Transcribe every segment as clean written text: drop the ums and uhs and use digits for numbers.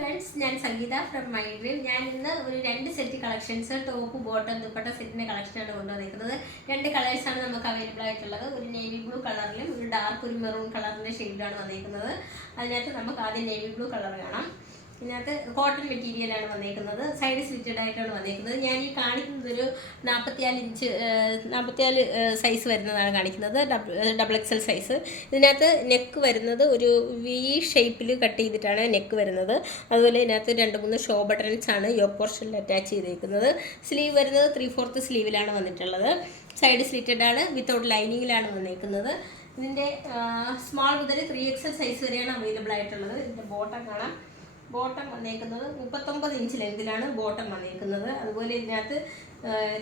Friends, ഞാൻ സംഗീത from മൈൻഡ്രീം. ഞാൻ ഇന്ന് ഒരു 2 set collections, top bottom dupatta സെറ്റിൻ്റെ കളക്ഷനാണ് കൊണ്ടുവന്നിരിക്കുന്നത്. 2 കളേഴ്സാണ് നമുക്ക് അവൈലബിൾ ആയിട്ടുള്ളത്. ഒരു നേവി ബ്ലൂ കളറിലും ഒരു ഡാർക്ക് ഒരു മെറൂൺ കളറിൻ്റെ ഷെയ്ഡിലാണ് വന്നിരിക്കുന്നത്. അതിനകത്ത് നമുക്ക് ആദ്യം നേവി ബ്ലൂ കളർ കാണാം. ഇതിനകത്ത് കോട്ടൺ മെറ്റീരിയലാണ് വന്നിരിക്കുന്നത്. സൈഡ് സ്ലിറ്റഡ് ആയിട്ടാണ് വന്നിരിക്കുന്നത്. ഞാൻ ഈ കാണിക്കുന്നത് ഒരു 44 സൈസ് വരുന്നതാണ് കാണിക്കുന്നത്, ഡബിൾ എക്സൽ സൈസ്. ഇതിനകത്ത് നെക്ക് വരുന്നത് ഒരു വി ഷേപ്പിൽ കട്ട് ചെയ്തിട്ടാണ് നെക്ക് വരുന്നത്. അതുപോലെ ഇതിനകത്ത് 2-3 ഷോ ബട്ടൺസ് ആണ് യോക്ക് പോർഷനിൽ അറ്റാച്ച് ചെയ്തിരിക്കുന്നത്. സ്ലീവ് വരുന്നത് 3/4 സ്ലീവിലാണ് വന്നിട്ടുള്ളത്. സൈഡ് സ്ലിറ്റഡ് ആണ്, വിത്തൗട്ട് ലൈനിങ്ങിലാണ് വന്നിരിക്കുന്നത്. ഇതിൻ്റെ സ്മാൾ മുതൽ 3XL സൈസ് വരെയാണ് അവൈലബിൾ ആയിട്ടുള്ളത്. ഇതിൻ്റെ ബോട്ടം കാണാം. ബോട്ടം വന്നേക്കുന്നത് 39 ഇഞ്ച് ലെങ്തിലാണ് ബോട്ടം വന്നേക്കുന്നത്. അതുപോലെ ഇതിനകത്ത്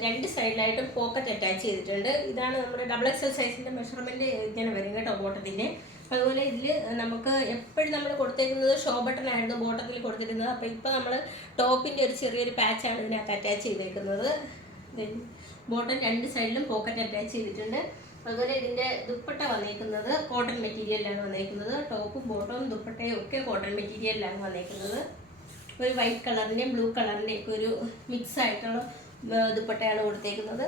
2 സൈഡിലായിട്ടും പോക്കറ്റ് അറ്റാച്ച് ചെയ്തിട്ടുണ്ട്. ഇതാണ് നമ്മുടെ ഡബിൾ എക്സൽ സൈസിൻ്റെ മെഷർമെൻറ്റ് ഇങ്ങനെ വരും കേട്ടോ ബോട്ടത്തിൻ്റെ. അതുപോലെ ഇതിൽ നമുക്ക് എപ്പോഴും നമ്മൾ കൊടുത്തേക്കുന്നത് ഷോ ബട്ടൺ ആയിരുന്നു ബോട്ടത്തിൽ കൊടുത്തിരുന്നത്. അപ്പോൾ ഇപ്പോൾ നമ്മൾ ടോപ്പിൻ്റെ ഒരു ചെറിയൊരു പാച്ചാണ് ഇതിനകത്ത് അറ്റാച്ച് ചെയ്തേക്കുന്നത്. ബോട്ടം 2 സൈഡിലും പോക്കറ്റ് അറ്റാച്ച് ചെയ്തിട്ടുണ്ട്. അതുപോലെ ഇതിൻ്റെ ദുപ്പട്ട വന്നേക്കുന്നത് കോട്ടൺ മെറ്റീരിയലിലാണ് വന്നേക്കുന്നത്. ടോപ്പും ബോട്ടവും ദുപ്പട്ടയും ഒക്കെ കോട്ടൺ മെറ്റീരിയലിലാണ് വന്നേക്കുന്നത്. ഒരു വൈറ്റ് കളറിൻ്റെയും ബ്ലൂ കളറിൻ്റെയും ഒക്കെ ഒരു മിക്സ് ആയിട്ടുള്ള ദുപ്പട്ടയാണ് കൊടുത്തേക്കുന്നത്.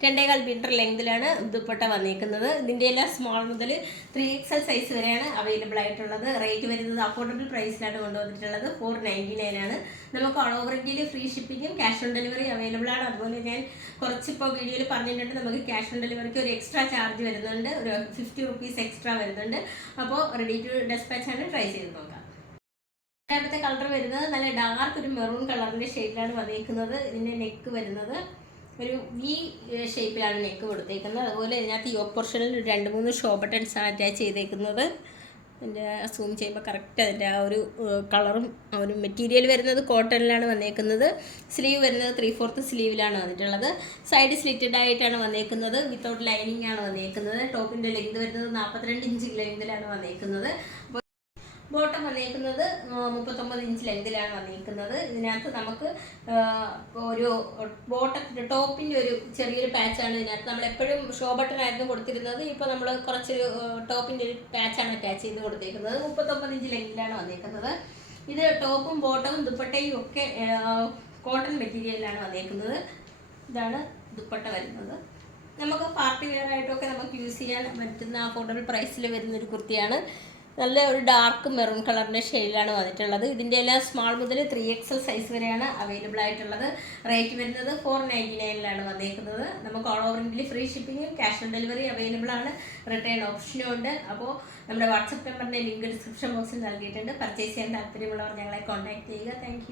2.25 മീറ്റർ ലെങ്തിലാണ് ദുപ്പട്ട വന്നിരിക്കുന്നത്. ഇതിൻ്റെ എല്ലാം സ്മോൾ മുതൽ 3XL സൈസ് വരെയാണ് അവൈലബിൾ ആയിട്ടുള്ളത്. റേറ്റ് വരുന്നത് അഫോർഡബിൾ പ്രൈസിലാണ് കൊണ്ടുവന്നിട്ടുള്ളത്. 499 ആണ്. നമുക്ക് ഓൾ ഓവർ ഇന്ത്യയിൽ ഫ്രീ ഷിപ്പിങ്ങും ക്യാഷ് ഓൺ ഡെലിവറി അവൈലബിൾ ആണ്. അതുപോലെ ഞാൻ കുറച്ചിപ്പോൾ വീഡിയോയിൽ പറഞ്ഞിട്ടുണ്ട്, നമുക്ക് ക്യാഷ് ഓൺ ഡെലിവറിക്ക് ഒരു എക്സ്ട്രാ ചാർജ് വരുന്നുണ്ട്, ഒരു 50 റുപ്പീസ് എക്സ്ട്രാ വരുന്നുണ്ട്. അപ്പോൾ റെഡി ടു ഡെസ്പാച്ച് ആണ്, ട്രൈ ചെയ്ത് നോക്കാം. രണ്ടാമത്തെ കളർ വരുന്നത് നല്ല ഡാർക്ക് ഒരു മെറൂൺ കളറിൻ്റെ ഷെയ്ഡിലാണ് വന്നിരിക്കുന്നത്. ഇതിൻ്റെ നെക്ക് വരുന്നത് ഒരു വി ഷേപ്പിലാണ് നെക്ക് കൊടുത്തേക്കുന്നത്. അതുപോലെ ഇതിനകത്ത് യോക്ക് പോർഷനിൽ 2-3 ഷോ ബട്ടൺസ് ആണ് അറ്റാച്ച് ചെയ്തേക്കുന്നത്. അതിൻ്റെ സൂം ചെയ്യുമ്പോൾ കറക്റ്റ് അതിൻ്റെ ആ ഒരു കളറും ആ ഒരു മെറ്റീരിയൽ വരുന്നത് കോട്ടണിലാണ് വന്നേക്കുന്നത്. സ്ലീവ് വരുന്നത് 3/4 സ്ലീവിലാണ് വന്നിട്ടുള്ളത്. സൈഡ് സ്ലിറ്റഡ് ആയിട്ടാണ് വന്നേക്കുന്നത്, വിത്തൗട്ട് ലൈനിങ് ആണ് വന്നേക്കുന്നത്. ടോപ്പിൻ്റെ ലെങ്ത് വരുന്നത് 42 ഇഞ്ച് ലെങ്തിലാണ് വന്നേക്കുന്നത്. ബോട്ടം വന്നേക്കുന്നത് 39 ഇഞ്ച് ലെങ്തിലാണ് വന്നിരിക്കുന്നത്. ഇതിനകത്ത് നമുക്ക് ഒരു ബോട്ടത്തിൻ്റെ ടോപ്പിൻ്റെ ഒരു ചെറിയൊരു പാച്ചാണ് ഇതിനകത്ത്. നമ്മളെപ്പോഴും ഷോ ബട്ടൺ ആയിരുന്നു കൊടുത്തിരുന്നത്. ഇപ്പോൾ നമ്മൾ കുറച്ചൊരു ടോപ്പിൻ്റെ ഒരു പാച്ചാണ് അറ്റാച്ച് ചെയ്ത് കൊടുത്തേക്കുന്നത്. 39 ഇഞ്ച് ലെങ്തിലാണ് വന്നേക്കുന്നത്. ഇത് ടോപ്പും ബോട്ടവും ദുപ്പട്ടയും ഒക്കെ കോട്ടൺ മെറ്റീരിയലിലാണ് വന്നേക്കുന്നത്. ഇതാണ് ദുപ്പട്ട വരുന്നത്. നമുക്ക് പാർട്ടി വെയർ ആയിട്ടൊക്കെ നമുക്ക് യൂസ് ചെയ്യാൻ പറ്റുന്ന അഫോർഡബിൾ പ്രൈസിൽ വരുന്നൊരു കുർത്തിയാണ്. നല്ല ഒരു ഡാർക്ക് മെറൂൺ കളറിൻ്റെ ഷെയ്ഡിലാണ് വന്നിട്ടുള്ളത്. ഇതിൻ്റെ എല്ലാം സ്മാൾ മുതൽ 3XL സൈസ് വരെയാണ് അവൈലബിൾ ആയിട്ടുള്ളത്. റേറ്റ് വരുന്നത് 499 വന്നേക്കുന്നത്. നമുക്ക് ഓൾ ഓവർ ഇന്ത്യയിൽ ഫ്രീ ഷിപ്പിങ്ങും ക്യാഷ് ഓൺ ഡെലിവറി അവൈലബിൾ ആണ്. റിട്ടേൺ ഓപ്ഷനും ഉണ്ട്. അപ്പോൾ നമ്മുടെ വാട്സപ്പ് നമ്പറിൻ്റെ ലിങ്ക് ഡിസ്ക്രിപ്ഷൻ ബോക്സിൽ നൽകിയിട്ടുണ്ട്. പർച്ചേസ് ചെയ്യാൻ താല്പര്യമുള്ളവർ ഞങ്ങളെ കോൺടാക്ട് ചെയ്യുക. താങ്ക്